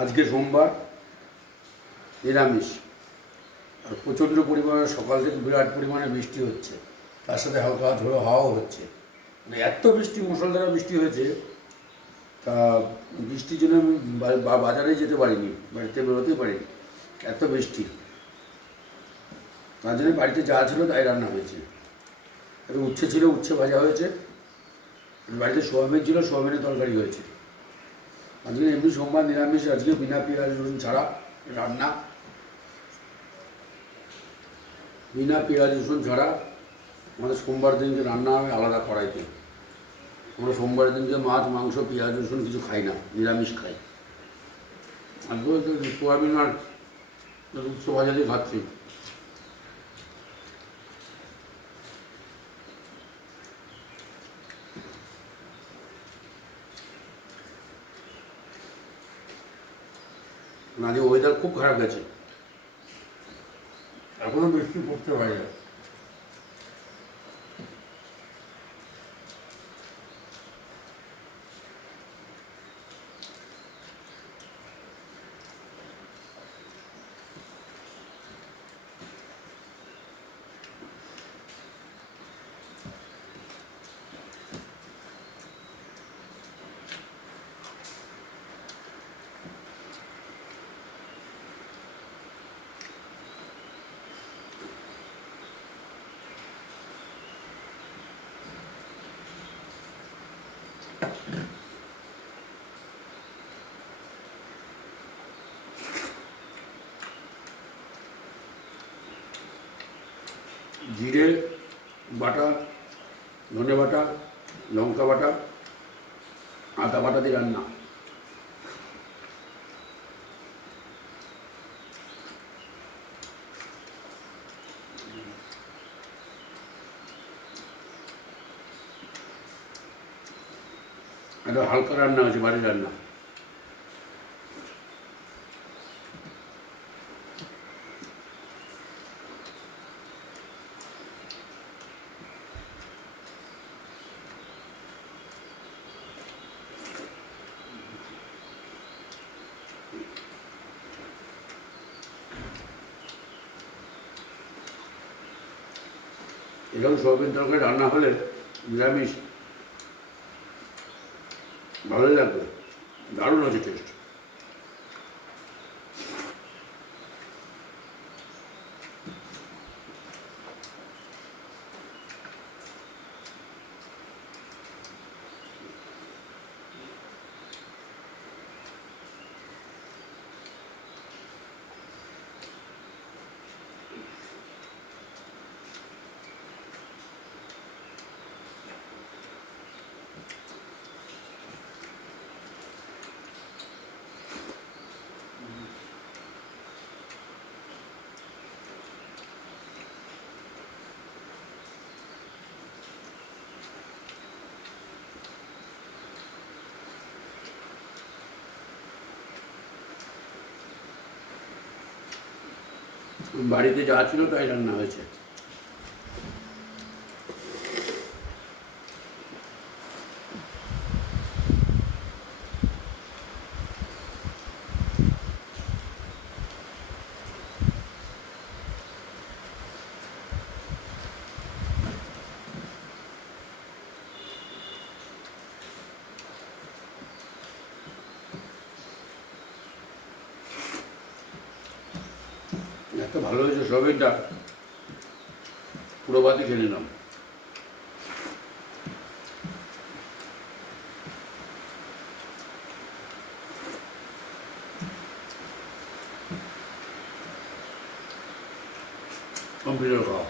আজকে সোমবার, নিরামিষ। আর প্রচণ্ড পরিমাণে, সকাল থেকে বিরাট পরিমাণে বৃষ্টি হচ্ছে। তার সাথে হালকা ঝোড়ো হাওয়াও হচ্ছে। মানে এত বৃষ্টি মুসলধারা বৃষ্টি হয়েছে, তা বৃষ্টির জন্য আমি বাজারে যেতে পারিনি, বাড়িতে বেরোতেই পারিনি, এত বৃষ্টি। তার জন্য বাড়িতে যা ছিল তাই রান্না হয়েছে। উচ্ছে ছিল, উচ্ছে ভাজা হয়েছে। বাড়িতে সোয়াবিন ছিল, সোয়াবিনের তরকারি হয়েছে। আজকে এমনি সোমবার নিরামিষ আজকে বিনা পেঁয়াজ, রসুন ছাড়া রান্না। বিনা পেঁয়াজ, রসুন ছাড়া আমাদের সোমবার দিনকে রান্না হবে আলাদা কড়াইতে। আমরা সোমবার দিনকে মাছ, মাংস, পেঁয়াজ, রসুন কিছু খাই না, নিরামিষ খাই। আজকে সোয়াবিন আর উচ্চ খাচ্ছি। আজকে ওয়েদার খুব খারাপ গেছে। এখনও বৃষ্টি পড়তে পারে। জিরে বাটা, ধনে বাটা, লঙ্কা বাটা, আদা বাটা দিয়ে রান্না। একটা হালকা রান্না হয়েছে বাড়ির রান্না। এরকম সোয়াবিন তরকারি রান্না হলে নিরামিষ। ভালোই লাগবে। দারুণ হচ্ছে টেস্ট বাড়িতে যা ছিল তাই রান্না হয়েছে। এত ভালো হয়েছে সোয়াবিনটা পুরো বাতি খেয়ে নিলাম। কম্পিউটার খাওয়া